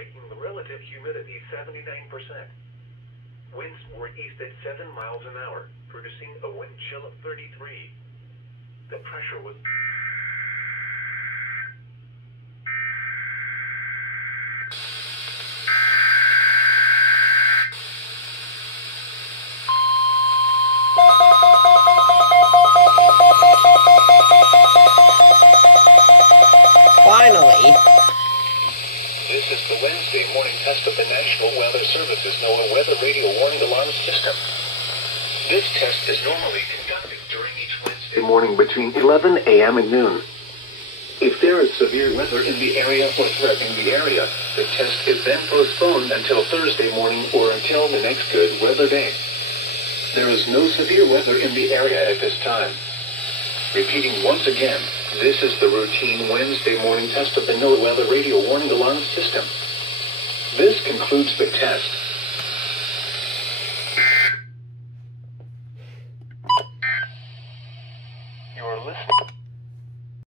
making the relative humidity 79%. Winds were east at 7 miles an hour, producing a wind chill of 33. The pressure was... Finally. This is the Wednesday morning test of the National Weather Service's NOAA Weather Radio Warning Alarm System. This test is normally conducted during each Wednesday morning between 11 a.m. and noon. If there is severe weather in the area or threatening the area, the test is then postponed until Thursday morning or until the next good weather day. There is no severe weather in the area at this time. Repeating once again, this is the routine Wednesday morning test of the NOAA Weather Radio Warning Alarm System. This concludes the test. You are listening.